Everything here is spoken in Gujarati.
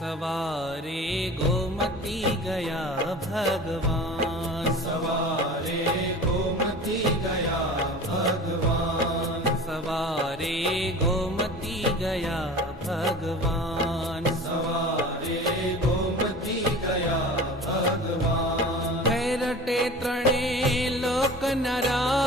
સવારે ગોમતી ગયા ભગવાન, સવારે ગોમતી ગયા ભગવાન, સવારે ગોમતી ગયા ભગવાન, સવારે ગોમતી ગયા ભગવાન. ખેરટે ત્રણે લોક નરા